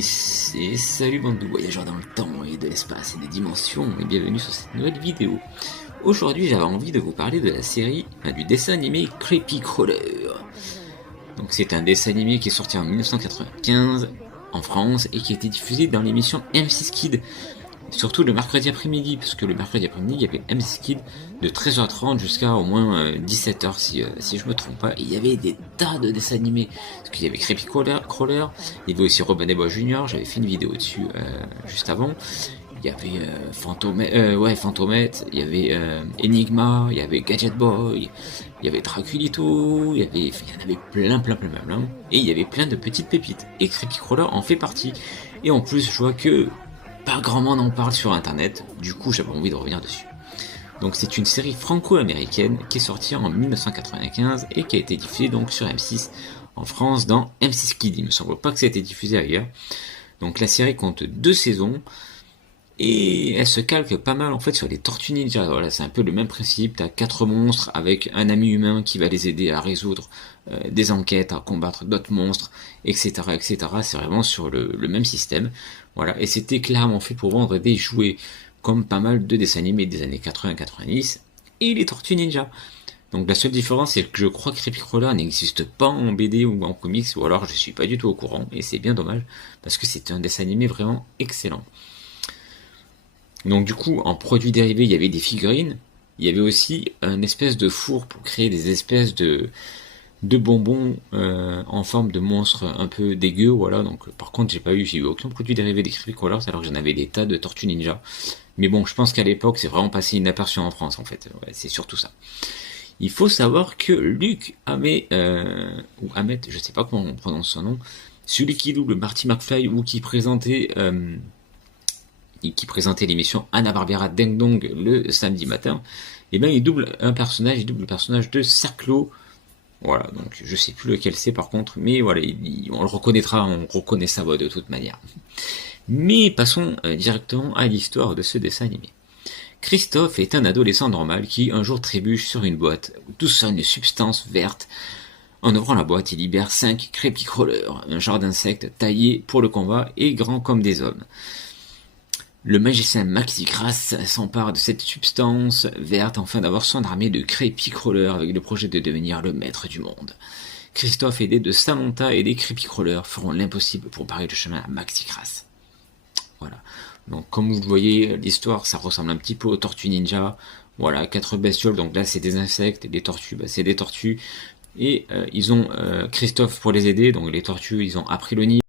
Salut bande de voyageurs dans le temps et de l'espace et des dimensions, et bienvenue sur cette nouvelle vidéo. Aujourd'hui j'avais envie de vous parler de la série, du dessin animé Creepy Crawler. Donc c'est un dessin animé qui est sorti en 1995 en France et qui a été diffusé dans l'émission M6 Kid. Surtout le mercredi après-midi, parce que le mercredi après-midi il y avait M6 Kid de 13h30 jusqu'à au moins 17h si je me trompe pas. Et il y avait des tas de dessins animés, parce qu'il y avait Creepy Crawler, il y avait aussi Robin des Bois Junior, j'avais fait une vidéo dessus juste avant. Il y avait Fantomette, il y avait Enigma, il y avait Gadget Boy, il y avait Draculito, il y en avait plein. Et il y avait plein de petites pépites. Et Creepy Crawler en fait partie. Et en plus je vois que pas grand monde en parle sur internet, du coup j'avais envie de revenir dessus. Donc c'est une série franco-américaine qui est sortie en 1995 et qui a été diffusée donc sur M6 en France dans M6 Kid. Il me semble pas que ça a été diffusé ailleurs. Donc la série compte 2 saisons et elle se calque pas mal en fait sur les Tortues Ninja. Voilà, c'est un peu le même principe, t'as 4 monstres avec un ami humain qui va les aider à résoudre des enquêtes, à combattre d'autres monstres, etc. C'est vraiment sur le même système. Voilà, et c'était clairement fait pour vendre des jouets, comme pas mal de dessins animés des années 80-90, et les Tortues Ninja. Donc la seule différence, c'est que je crois que Creepy Crawler n'existe pas en BD ou en comics, ou alors je suis pas du tout au courant, et c'est bien dommage, parce que c'est un dessin animé vraiment excellent. Donc du coup, en produits dérivés, il y avait des figurines, il y avait aussi un espèce de four pour créer des espèces de bonbons en forme de monstres un peu dégueux, voilà. Donc par contre j'ai eu aucun produit dérivé des Creepy Crawlers, alors que j'en avais des tas de Tortues Ninja. Mais bon, je pense qu'à l'époque c'est vraiment passé inaperçu en France en fait, ouais, c'est surtout ça. Il faut savoir que Luc Hamet, ou Hamet, je sais pas comment on prononce son nom, celui qui double Marty McFly ou qui présentait l'émission Hanna-Barbera Ding Dong le samedi matin, et ben il double le personnage de Cerclo. Voilà, donc je sais plus lequel c'est par contre, mais voilà, on le reconnaîtra, on reconnaît sa voix de toute manière. Mais passons directement à l'histoire de ce dessin animé. Christophe est un adolescent normal qui un jour trébuche sur une boîte d'où sort une substance verte. En ouvrant la boîte, il libère 5 Creepy Crawlers, un genre d'insectes taillés pour le combat et grands comme des hommes. Le magicien Maxi Grass s'empare de cette substance verte afin d'avoir son armée de Creepy Crawlers avec le projet de devenir le maître du monde. Christophe, aidé de Samantha et des Creepy Crawlers, feront l'impossible pour barrer le chemin à Maxi Grass. Voilà. Donc comme vous le voyez, l'histoire ça ressemble un petit peu aux Tortues Ninja. Voilà, 4 bestioles, donc là c'est des insectes, et les tortues, c'est des tortues. Et ils ont Christophe pour les aider, donc les tortues ils ont appris le nid.